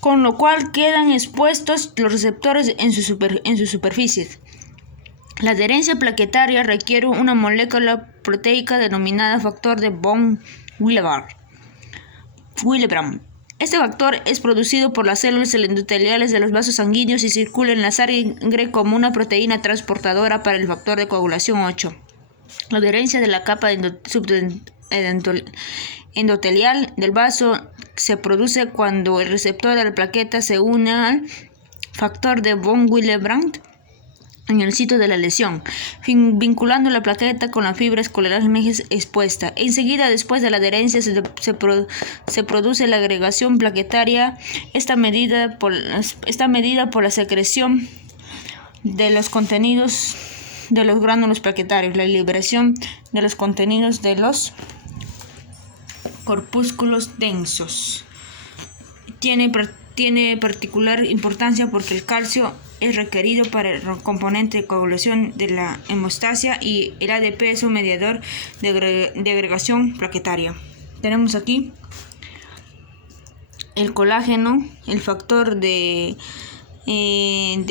con lo cual quedan expuestos los receptores en su superficie. La adherencia plaquetaria requiere una molécula proteica denominada factor de von Willebrand. Este factor es producido por las células endoteliales de los vasos sanguíneos y circula en la sangre como una proteína transportadora para el factor de coagulación 8. La adherencia de la capa endotelial del vaso se produce cuando el receptor de la plaqueta se une al factor de von Willebrand en el sitio de la lesión, vinculando la plaqueta con la fibra colágena expuesta. Enseguida, después de la adherencia, se produce la agregación plaquetaria. Está medida por la secreción de los contenidos de los gránulos plaquetarios, la liberación de los contenidos de los corpúsculos densos. Tiene particular importancia porque el calcio es requerido para el componente de coagulación de la hemostasia y el ADP es un mediador de agregación plaquetaria. Tenemos aquí el colágeno, el factor de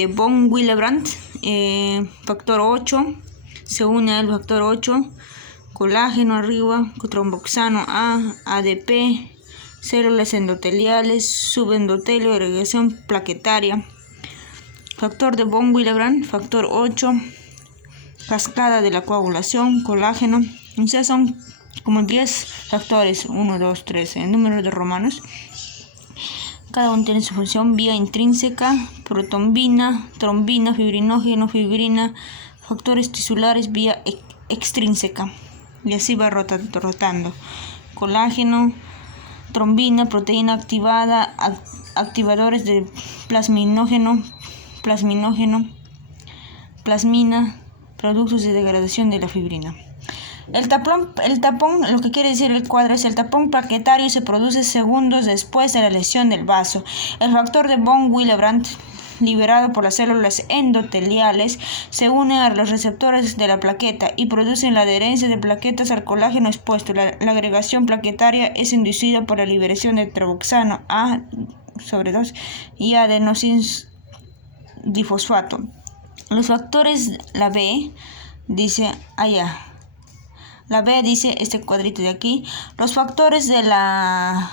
von Willebrand, factor 8, se une al factor 8, colágeno arriba, tromboxano A, ADP, células endoteliales, subendotelio, agregación plaquetaria. Factor de von Willebrand, factor 8, cascada de la coagulación, colágeno. O sea, son como 10 factores, 1, 2, 3, en número de romanos. Cada uno tiene su función: vía intrínseca, protrombina, trombina, fibrinógeno, fibrina, factores tisulares, vía extrínseca. Y así va rotando. Colágeno, trombina, proteína activada, activadores de plasminógeno, plasmina, productos de degradación de la fibrina. El tapón, lo que quiere decir el cuadro es el tapón plaquetario se produce segundos después de la lesión del vaso. El factor de von Willebrand, liberado por las células endoteliales, se une a los receptores de la plaqueta y producen la adherencia de plaquetas al colágeno expuesto. La agregación plaquetaria es inducida por la liberación de tromboxano A/2 y adenosin difosfato. Los factores, la B dice este cuadrito de aquí, los factores de la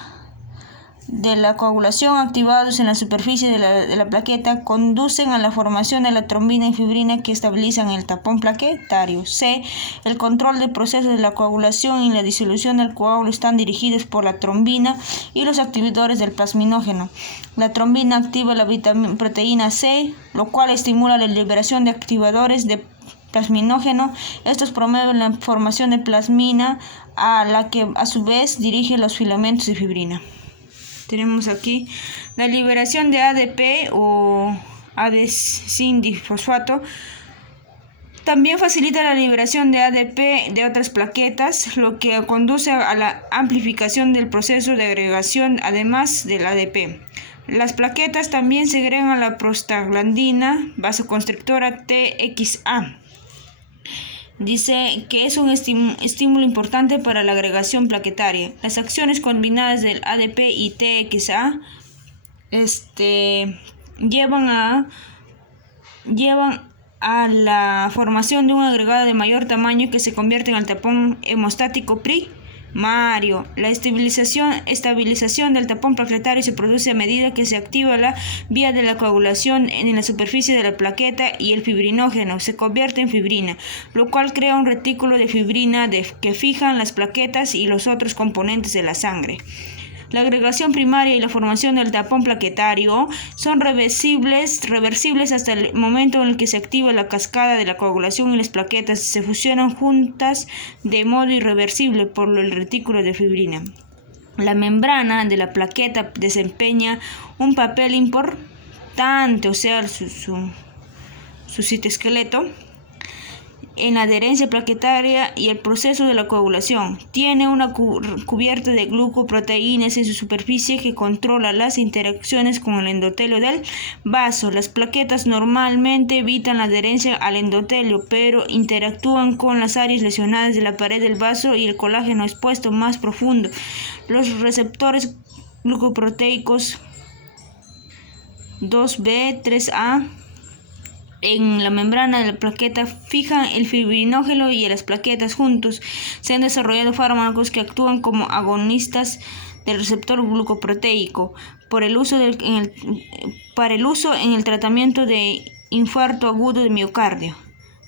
coagulación activados en la superficie de la plaqueta conducen a la formación de la trombina y fibrina que estabilizan el tapón plaquetario. C. El control del proceso de la coagulación y la disolución del coágulo están dirigidos por la trombina y los activadores del plasminógeno. La trombina activa la proteína C, lo cual estimula la liberación de activadores de plasminógeno. Estos promueven la formación de plasmina, a la que a su vez dirige los filamentos de fibrina. Tenemos aquí la liberación de ADP o adenosín difosfato. También facilita la liberación de ADP de otras plaquetas, lo que conduce a la amplificación del proceso de agregación, además del ADP. Las plaquetas también segregan la prostaglandina vasoconstrictora TXA. Dice que es un estímulo importante para la agregación plaquetaria. Las acciones combinadas del ADP y TXA llevan a la formación de un agregado de mayor tamaño que se convierte en el tapón hemostático primario. La estabilización del tapón plaquetario se produce a medida que se activa la vía de la coagulación en la superficie de la plaqueta y el fibrinógeno se convierte en fibrina, lo cual crea un retículo de fibrina que fijan las plaquetas y los otros componentes de la sangre. La agregación primaria y la formación del tapón plaquetario son reversibles hasta el momento en el que se activa la cascada de la coagulación y las plaquetas se fusionan juntas de modo irreversible por el retículo de fibrina. La membrana de la plaqueta desempeña un papel importante, o sea, su citoesqueleto, en la adherencia plaquetaria y el proceso de la coagulación. Tiene una cubierta de glucoproteínas en su superficie que controla las interacciones con el endotelio del vaso. Las plaquetas normalmente evitan la adherencia al endotelio, pero interactúan con las áreas lesionadas de la pared del vaso y el colágeno expuesto más profundo. Los receptores glucoproteicos 2B, 3A en la membrana de la plaqueta fijan el fibrinógeno y las plaquetas juntos. Se han desarrollado fármacos que actúan como agonistas del receptor glucoproteico para el uso en el tratamiento de infarto agudo de miocardio.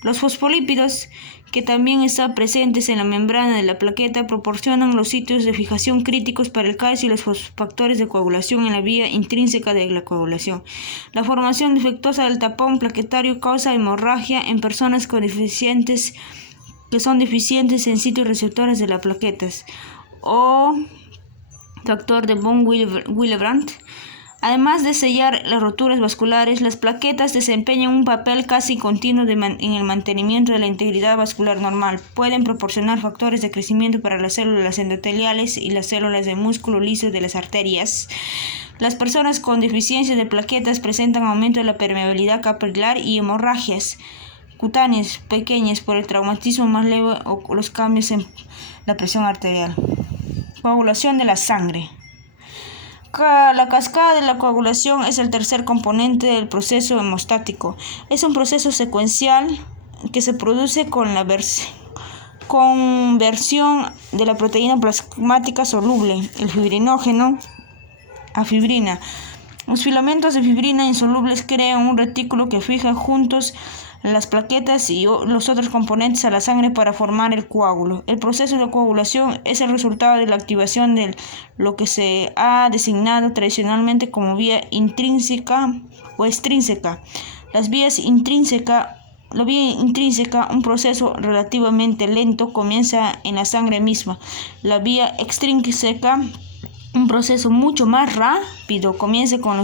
Los fosfolípidos, que también están presentes en la membrana de la plaqueta, proporcionan los sitios de fijación críticos para el calcio y los factores de coagulación en la vía intrínseca de la coagulación. La formación defectuosa del tapón plaquetario causa hemorragia en personas que son deficientes en sitios receptores de las plaquetas o factor de von Willebrand. Además de sellar las roturas vasculares, las plaquetas desempeñan un papel casi continuo en el mantenimiento de la integridad vascular normal. Pueden proporcionar factores de crecimiento para las células endoteliales y las células de músculo liso de las arterias. Las personas con deficiencia de plaquetas presentan aumento de la permeabilidad capilar y hemorragias cutáneas pequeñas por el traumatismo más leve o los cambios en la presión arterial. Coagulación de la sangre. La cascada de la coagulación es el tercer componente del proceso hemostático. Es un proceso secuencial que se produce con la conversión de la proteína plasmática soluble, el fibrinógeno, a fibrina. Los filamentos de fibrina insolubles crean un retículo que fija juntos las plaquetas y los otros componentes a la sangre para formar el coágulo. El proceso de coagulación es el resultado de la activación de lo que se ha designado tradicionalmente como vía intrínseca o extrínseca. La vía intrínseca, un proceso relativamente lento, comienza en la sangre misma. La vía extrínseca, un proceso mucho más rápido, comienza con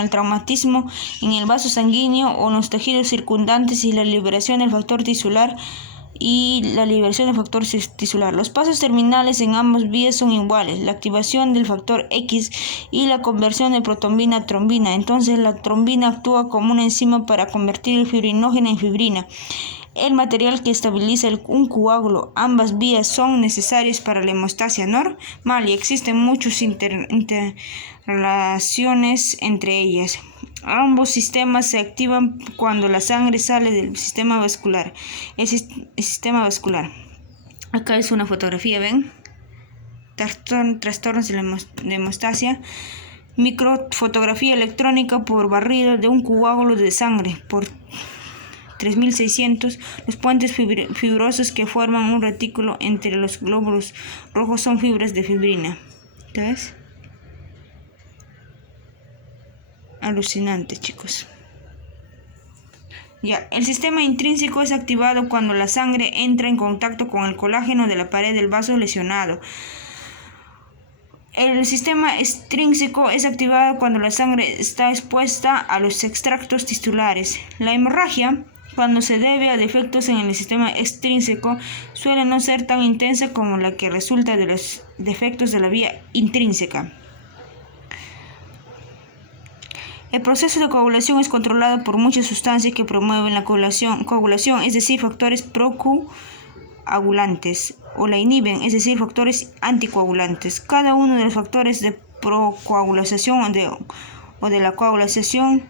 el traumatismo en el vaso sanguíneo o en los tejidos circundantes y la liberación del factor tisular Los pasos terminales en ambas vías son iguales: la activación del factor X y la conversión de protombina a trombina. Entonces la trombina actúa como una enzima para convertir el fibrinógeno en fibrina, el material que estabiliza un coágulo. Ambas vías son necesarias para la hemostasia normal y existen muchas interrelaciones entre ellas. Ambos sistemas se activan cuando la sangre sale del sistema vascular. El sistema vascular. Acá es una fotografía, ¿ven? Trastornos de la hemostasia. Microfotografía electrónica por barrido de un coágulo de sangre por 3600. Los puentes fibrosos que forman un retículo entre los glóbulos rojos son fibras de fibrina. ¿Ves? Alucinante, chicos. El sistema intrínseco es activado cuando la sangre entra en contacto con el colágeno de la pared del vaso lesionado. El sistema extrínseco es activado cuando la sangre está expuesta a los extractos tissulares. La hemorragia, cuando se debe a defectos en el sistema extrínseco, suele no ser tan intensa como la que resulta de los defectos de la vía intrínseca. El proceso de coagulación es controlado por muchas sustancias que promueven la coagulación, es decir, factores procoagulantes, o la inhiben, es decir, factores anticoagulantes. Cada uno de los factores de procoagulación o de la coagulación,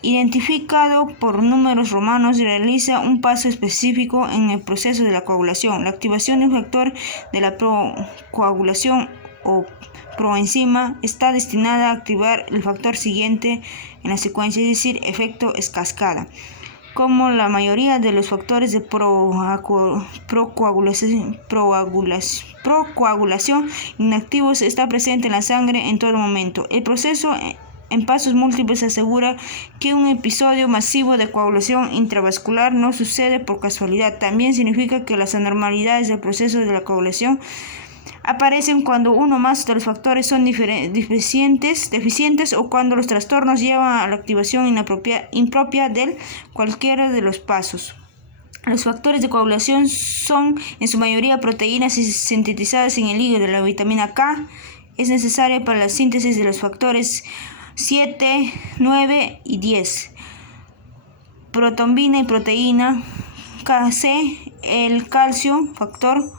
identificado por números romanos, realiza un paso específico en el proceso de la coagulación. La activación de un factor de la procoagulación o proenzima está destinada a activar el factor siguiente en la secuencia, es decir, efecto cascada. Como la mayoría de los factores de procoagulación inactivos, está presente en la sangre en todo momento. El proceso en pasos múltiples asegura que un episodio masivo de coagulación intravascular no sucede por casualidad. También significa que las anormalidades del proceso de la coagulación aparecen cuando uno más de los factores son deficientes o cuando los trastornos llevan a la activación impropia de cualquiera de los pasos. Los factores de coagulación son en su mayoría proteínas sintetizadas en el hígado. La vitamina K es necesaria para la síntesis de los factores 7, 9 y 10. Protombina y proteína KC. El calcio, factor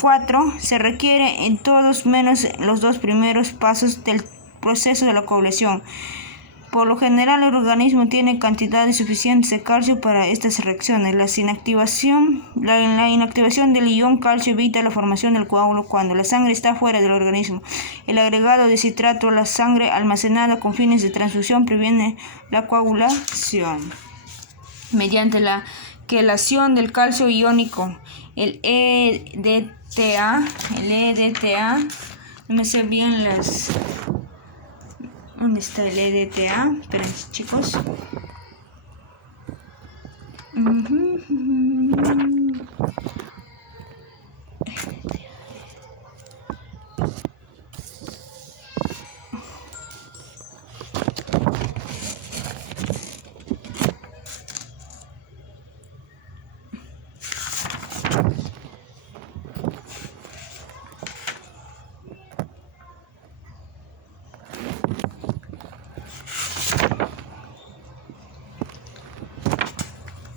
4, se requiere en todos menos los dos primeros pasos del proceso de la coagulación. Por lo general, el organismo tiene cantidades suficientes de calcio para estas reacciones. La inactivación del ion calcio evita la formación del coágulo cuando la sangre está fuera del organismo. El agregado de citrato a la sangre almacenada con fines de transfusión previene la coagulación. Mediante la quelación del calcio iónico, el EDTA, no me sé bien las... ¿Dónde está el EDTA? Esperen, chicos.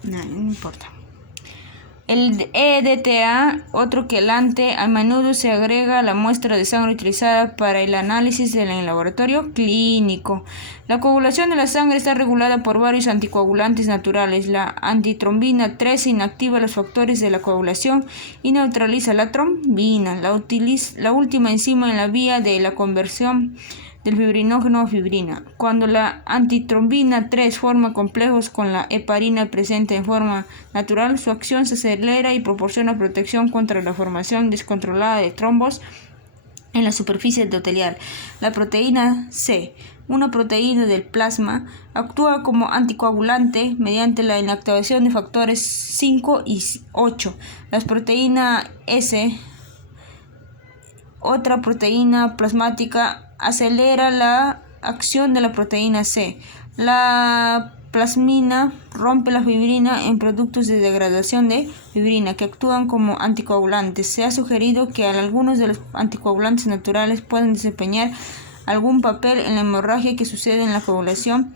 No importa. El EDTA, otro quelante, a menudo se agrega a la muestra de sangre utilizada para el análisis en el laboratorio clínico. La coagulación de la sangre está regulada por varios anticoagulantes naturales. La antitrombina 3 inactiva los factores de la coagulación y neutraliza la trombina, la última enzima en la vía de la conversión del fibrinógeno a fibrina. Cuando la antitrombina 3 forma complejos con la heparina presente en forma natural, su acción se acelera y proporciona protección contra la formación descontrolada de trombos en la superficie endotelial. La proteína C, una proteína del plasma, actúa como anticoagulante mediante la inactivación de factores 5 y 8. La proteína S, otra proteína plasmática, acelera la acción de la proteína C. La plasmina rompe la fibrina en productos de degradación de fibrina que actúan como anticoagulantes. Se ha sugerido que algunos de los anticoagulantes naturales pueden desempeñar algún papel en la hemorragia que sucede en la coagulación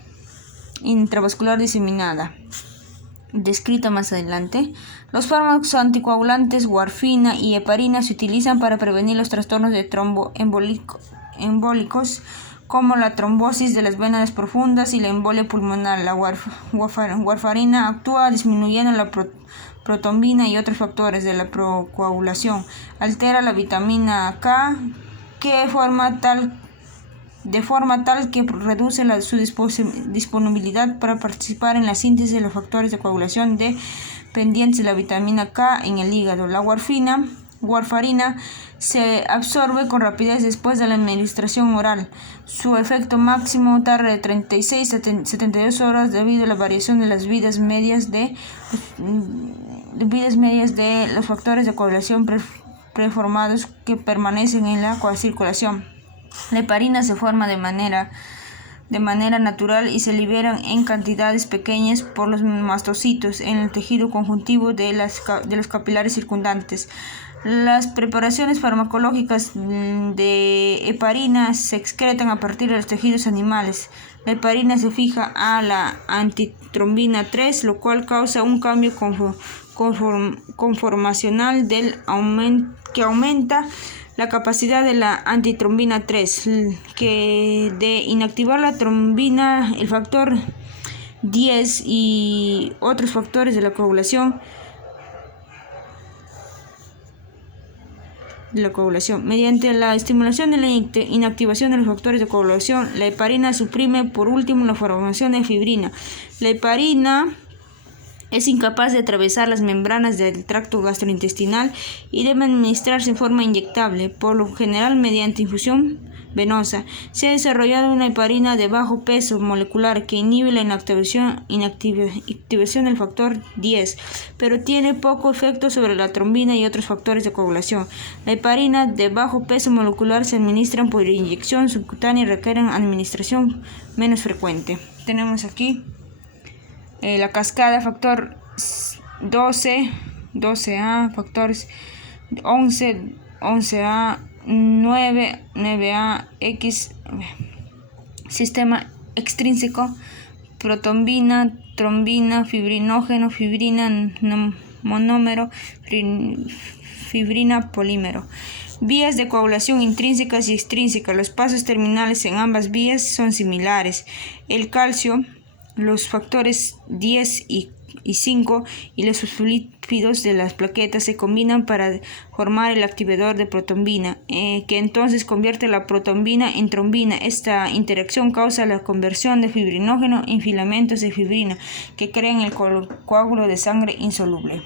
intravascular diseminada, descrita más adelante. Los fármacos anticoagulantes warfarina y heparina se utilizan para prevenir los trastornos de tromboembólicos como la trombosis de las venas profundas y la embolia pulmonar. La warfarina actúa disminuyendo la protombina y otros factores de la procoagulación. Altera la vitamina K de forma tal que reduce su disponibilidad para participar en la síntesis de los factores de coagulación dependientes de la vitamina K en el hígado. La warfarina se absorbe con rapidez después de la administración oral. Su efecto máximo tarda de 36 a 72 horas debido a la variación de las vidas medias de los factores de coagulación preformados que permanecen en la circulación. La heparina se forma de manera natural y se liberan en cantidades pequeñas por los mastocitos en el tejido conjuntivo de los capilares circundantes. Las preparaciones farmacológicas de heparina se excretan a partir de los tejidos animales. La heparina se fija a la antitrombina 3, lo cual causa un cambio conformacional que aumenta la capacidad de la antitrombina 3, que de inactivar la trombina, el factor 10 y otros factores de la coagulación. Mediante la estimulación de la inactivación de los factores de coagulación, la heparina suprime por último la formación de fibrina. La heparina es incapaz de atravesar las membranas del tracto gastrointestinal y debe administrarse en forma inyectable, por lo general mediante infusión venosa. Se ha desarrollado una heparina de bajo peso molecular que inhibe la inactivación del factor 10, pero tiene poco efecto sobre la trombina y otros factores de coagulación. La heparina de bajo peso molecular se administran por inyección subcutánea y requieren administración menos frecuente. Tenemos aquí la cascada, factor 12A, factores 11A, 9A, X, sistema extrínseco, protombina, trombina, fibrinógeno, fibrina, monómero, fibrina polímero. Vías de coagulación intrínsecas y extrínsecas. Los pasos terminales en ambas vías son similares. El calcio, los factores 10 y 5 y los fosfolípidos de las plaquetas se combinan para formar el activador de protrombina, que entonces convierte la protrombina en trombina. Esta interacción causa la conversión de fibrinógeno en filamentos de fibrina, que crean el coágulo de sangre insoluble.